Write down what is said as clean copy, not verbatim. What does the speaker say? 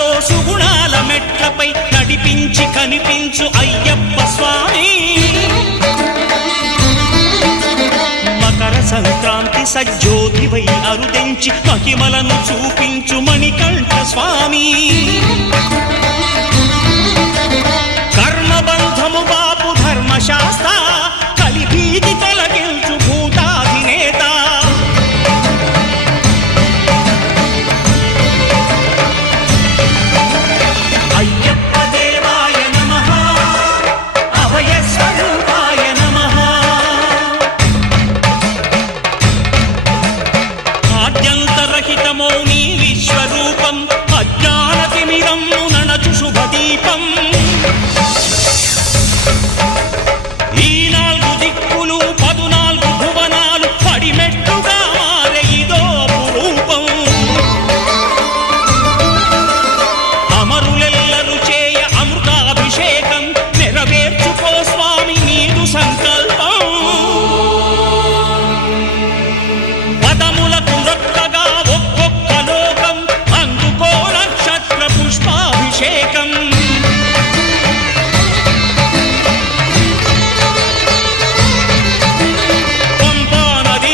సుఖాలతో సుగుణాల మెట్లపై నడిపించి కనిపించు అయ్యప్ప స్వామి. మకర సంక్రాంతి సజ్జోతివై అరుదెంచి మహిమలను చూపించు మణికంఠ స్వామి. కర్మబంధము బాపు ధర్మశాస్త్ర కలిభీతి తొలగించు భూతాధినేత. అయ్యప్ప దేవాయ నమః, అభయ స్వరూపాయ నమః. ఆద్యంతరహితమో నీ విశ్వరూపం, అజ్ఞానతిమిరం నణచు శుభదీపం.